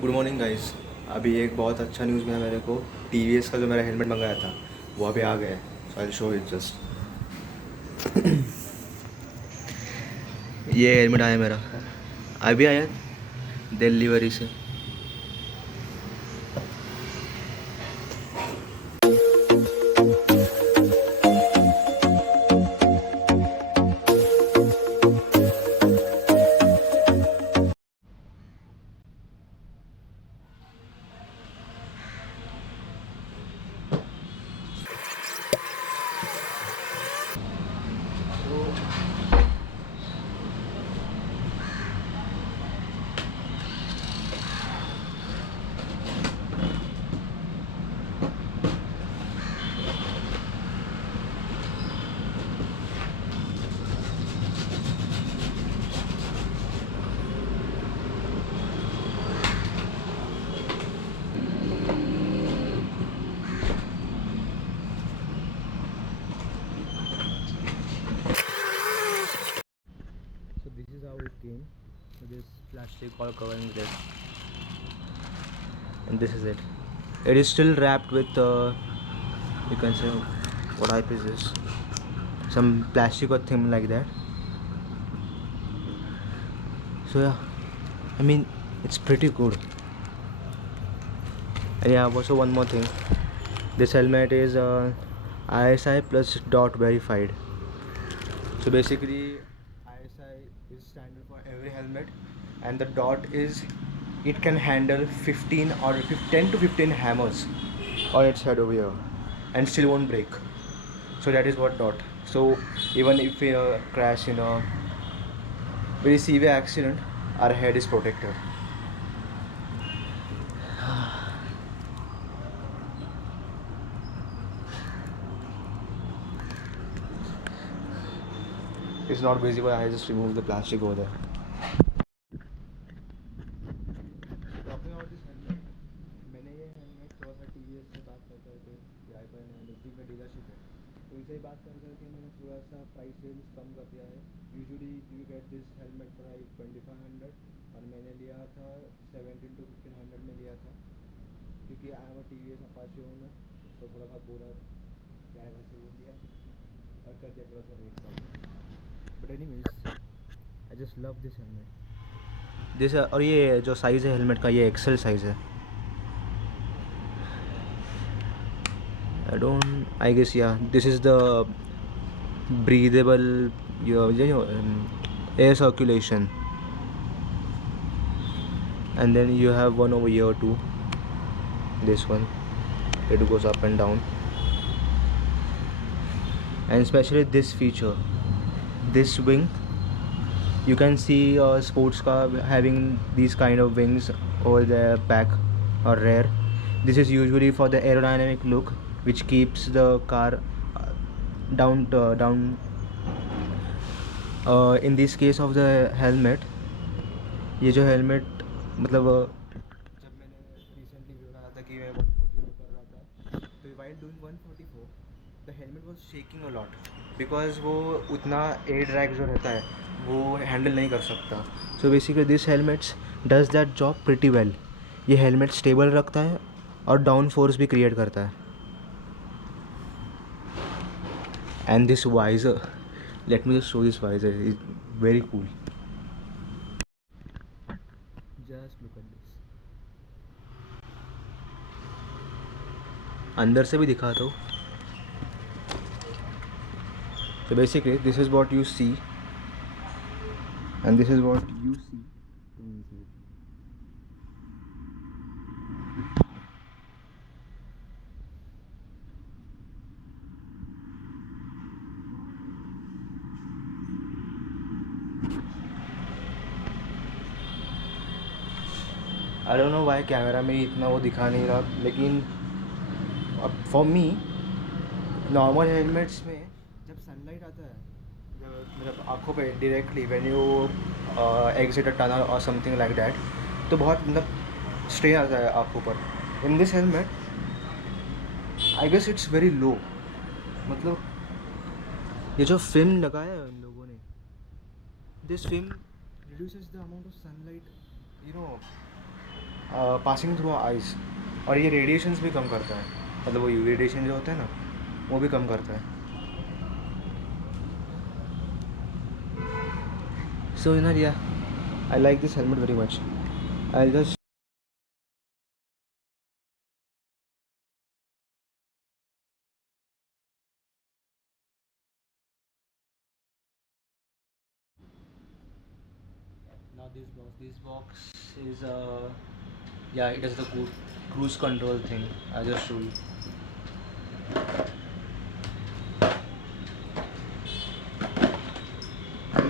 Good morning guys. अभी एक बहुत अच्छा न्यूज़ मिला मेरे को। टीवीएस का जो मेरा हेलमेट मंगाया था वो अभी आ गया है। सो आई शो इट जस्ट। ये हेलमेट आया मेरा, अभी आया डिलीवरी से। So this is how it came. So this plastic all covering this, and this is it. It is still wrapped with you can say what type is this? Some plastic or thing like that. So yeah, I mean it's pretty good. And yeah, also one more thing. This helmet is ISI plus dot verified. So basically, ISI is standard for every helmet, and the dot is it can handle 15 or 10 to 15 hammers on its head over here, and still won't break. So that is what dot. So even if we crash in a very severe accident, our head is protected. It's not visible. I just remove the plastic over there. Talking about this helmet, मैंने ये हेलमेट थोड़ा सा टीवीएस से बात कर करके किराए पर नज़दीक में डीलरशिप है, तो इनसे ही बात कर करके मैंने थोड़ा सा प्राइस रेंज कम कर दिया है। Usually you get this helmet for like 2500 और मैंने लिया था 17 to 1500 में लिया था, क्योंकि I am TVS Apache owner, तो थोड़ा सा बोला क्या है वैसे बोल दिया और कर दिया थोड़ा सा रेट कम। But any means I just love this helmet. This और ये जो साइज़ है हेलमेट का, ये एक्सेल साइज़ है। I guess yeah, this is the breathable air circulation, and then you have one over here too. This one, it goes up and down, and especially this feature, this wing. You can see a sports car having these kind of wings over their back or rear. This is usually for the aerodynamic look, which keeps the car down. In this case of the helmet, ये जो हेलमेट मतलब जब मैंने recently video बनाया था कि मैं 144 कर रहा था, तो while doing 144 the helmet was shaking a lot, because वो उतना एयर ड्रैग जो रहता है वो हैंडल नहीं कर सकता। So basically this helmets does that job pretty well. ये हेलमेट स्टेबल रखता है और डाउन फोर्स भी क्रिएट करता है। And this visor, let me just show this visor, it's very cool. Just look at this. अंदर से भी दिखाता हूँ। So basically this is what you see and this is what you see from inside. I don't know why camera में इतना वो दिखा नहीं रहा, लेकिन फॉर मी नॉर्मल हेलमेट्स में जब सनलाइट आता है, जब मतलब आँखों पे directly when you exit a tunnel और समथिंग लाइक दैट, तो बहुत मतलब स्ट्रेन आता है आँखों पर। In this helmet I guess it's very low, मतलब ये जो फिल्म लगाया है उन लोगों ने, this film reduces the amount of sunlight, you know, passing through eyes, और ये रेडिएशंस भी कम करता है, मतलब वो यूवी रेडिएशन जो होता है ना वो भी कम करता है. So yeah, I like this helmet very much. I'll just now this box is yeah, it has the cruise control thing. I'll just show you.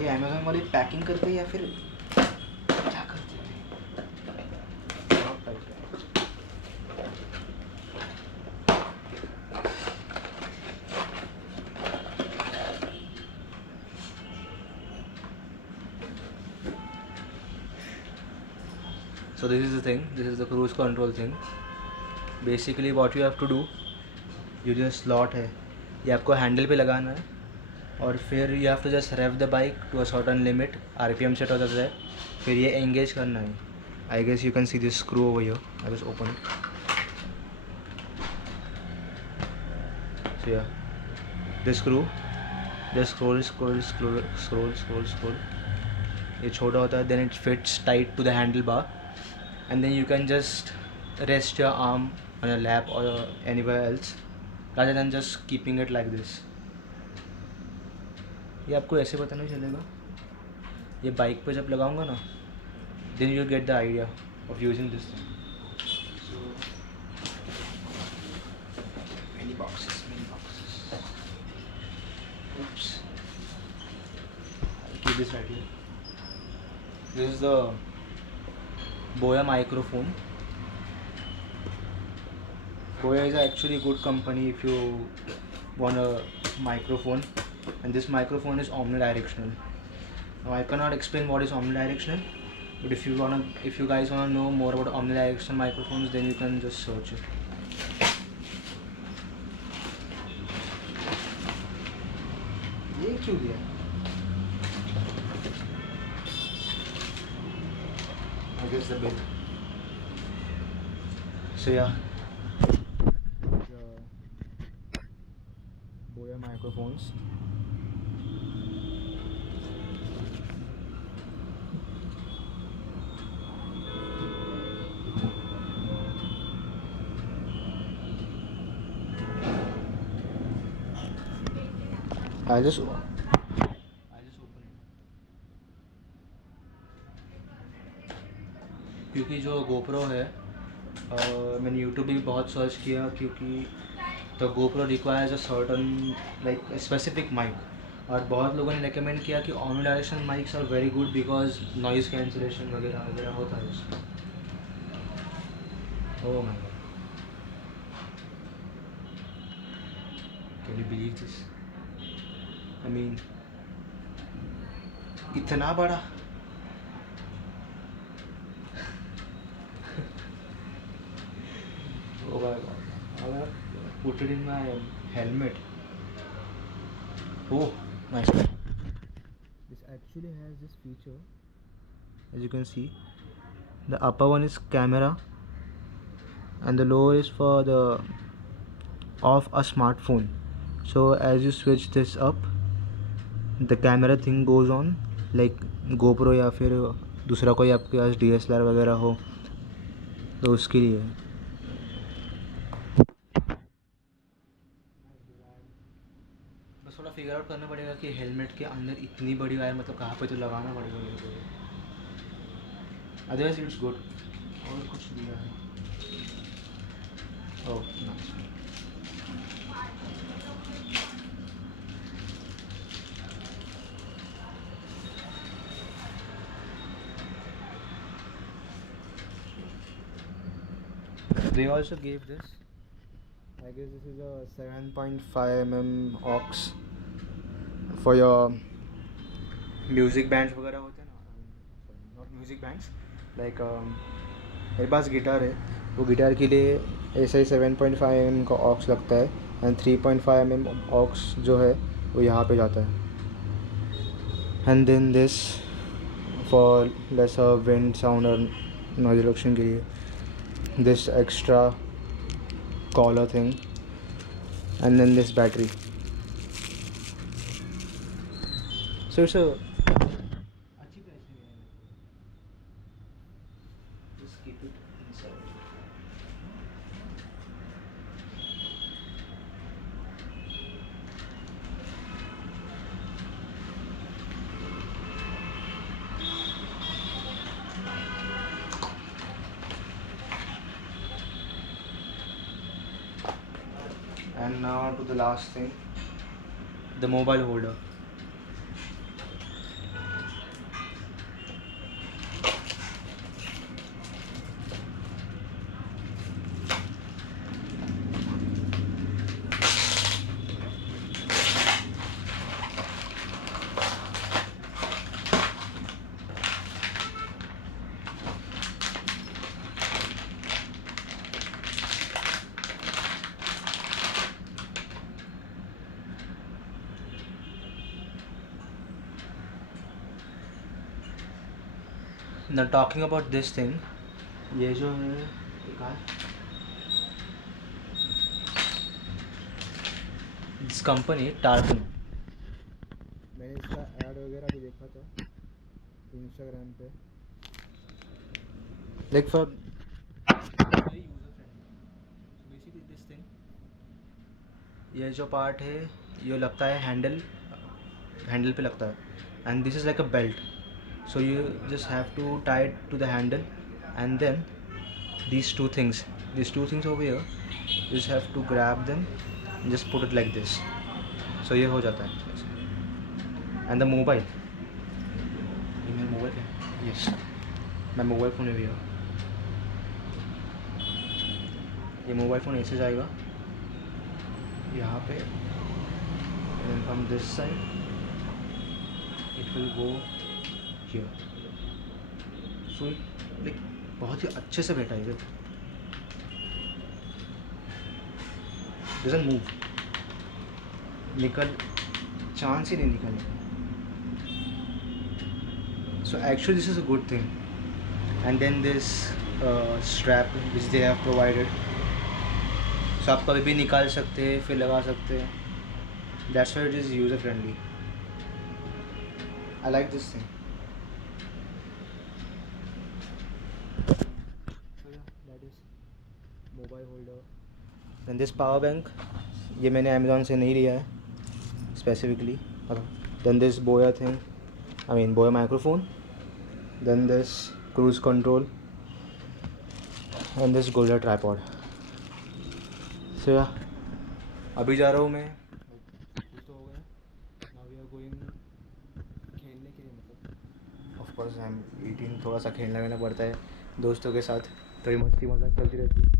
ये अमेज़न वाली पैकिंग करते हैं या फिर क्या करते हैं? बहुत टाइप का है. So this is the thing. This is the cruise control thing. Basically what you have to do, ये जो स्लॉट है ये आपको हैंडल पे लगाना है, और फिर you have to just rev the bike to a certain limit. RPM set हो जाता है, फिर ये एंगेज करना है. I guess you can see this screw over here. I just open it. So yeah this screw just scroll. ये छोटा होता है, then it fits tight to the handlebar, and then you can just rest your arm on your lap or anywhere else rather than just keeping it like this. ये आपको ऐसे पता नहीं चलेगा, ये बाइक पे जब लगाऊंगा ना, then you'll get the idea of using this thing. So many boxes. Oops, I'll keep this right here. This is the Boya microphone. Boya is actually a good company if you want a microphone, and this microphone is omnidirectional. Now I cannot explain what is omnidirectional, but if you guys wanna know more about omnidirectional microphones, then you can just search it. ये क्यों दिया? I guess the bill. So yeah, Boya microphones. I just open it. क्योंकि जो GoPro है, मैंने YouTube भी बहुत सर्च किया, क्योंकि तो GoPro requires a certain like specific mic, और बहुत लोगों ने रिकमेंड किया कि omnidirectional mics are very good because noise cancellation वगैरह वगैरह होता है उसमें. Oh my god, can you believe this? I mean इतना बड़ा. Oh my god, I'm gonna put it in my helmet. Oh, nice. This actually has this feature. As you can see, the upper one is camera and the lower is for the off a smartphone. So as you switch this up, the camera thing goes on, like GoPro या फिर दूसरा कोई आपके पास DSLR वगैरह हो तो उसके लिए. बस थोड़ा फिगर आउट करना पड़ेगा कि हेलमेट के अंदर इतनी बड़ी वायर मतलब कहाँ पे तो लगाना पड़ेगा मेरे को. Otherwise it's good. और कुछ दिया है. Oh nice. They also gave this. I guess this is a 7.5 mm aux for your music bands वगैरह होते हैं ना. Not music bands, like मेरे पास गिटार है, वो गिटार के लिए ऐसा ही 7.5 mm का aux लगता है, एंड 3.5 mm aux जो है वो यहाँ पे जाता है. And then this for lesser wind sound और नॉइज रिडक्शन के लिए, this extra collar thing and then this battery. So it's अच्छी प्राइस में है. Just keep it inside. And now to the last thing, the mobile holder. Now talking about this thing, ये जो है this company tartan. मैंने इसका ऐड वगैरह भी देखा था इंस्टाग्राम पे. Like for very user friendly. Basically this thing, ये जो पार्ट है ये लगता है हैंडल पे लगता है, and this is like a belt. So you just have to tie it to the handle, and then these two things over here, you just have to grab them and just put it like this. So ये हो जाता है. And the mobile, ये मेरा मोबाइल है. Yes, मैं mobile phone है भैया. ये मोबाइल फ़ोन ऐसे जाएगा यहाँ पे, and then from this side it will go here. So like बहुत ही अच्छे से बैठा है ये. doesn't move, निकल चांस ही नहीं निकलने. So actually this is a good thing. And then this strap which they have provided, so आप कभी भी निकाल सकते हैं फिर लगा सकते हैं. That's why it is user friendly. I like this thing. Mobile holder and this power bank, ये मैंने अमेज़ॉन से नहीं लिया है specifically. Then this Boya thing, I mean Boya microphone. Then this cruise control and this holder tripod. So yeah अभी जा रहा हूँ मैं. कुछ तो हो गया. नाउ वी आर गोइंग खेलने के लिए. मतलब ऑफ कोर्स आई एम 18, थोड़ा सा खेलना वेलना पड़ता है दोस्तों के साथ, थोड़ी मस्ती मजाक चलती रहती है.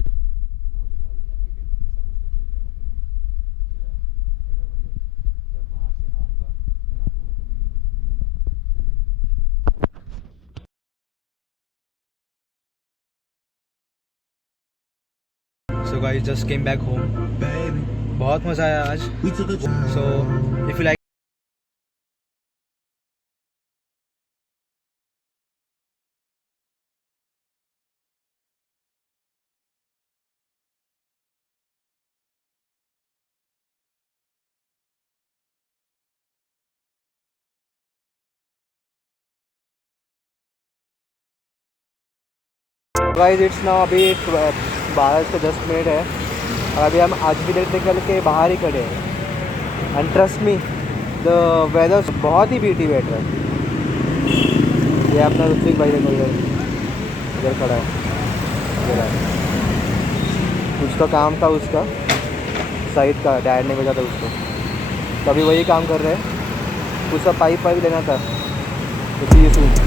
So guys, just came back home. बहुत मज़ा आया आज. So if you like guys, it's now अभी 12:10 है और अभी हम आज भी निकल के बाहर ही खड़े हैं. And trust me, the weather बहुत ही ब्यूटी वेट है. ये अपना ऋत्विक भाई देखो इधर खड़ा है. कुछ तो काम था उसका, साइड का, डैड ने भेजा था उसको, तो अभी वही काम कर रहे हैं. कुछ सा पाइप लेना था, तो ये सुन.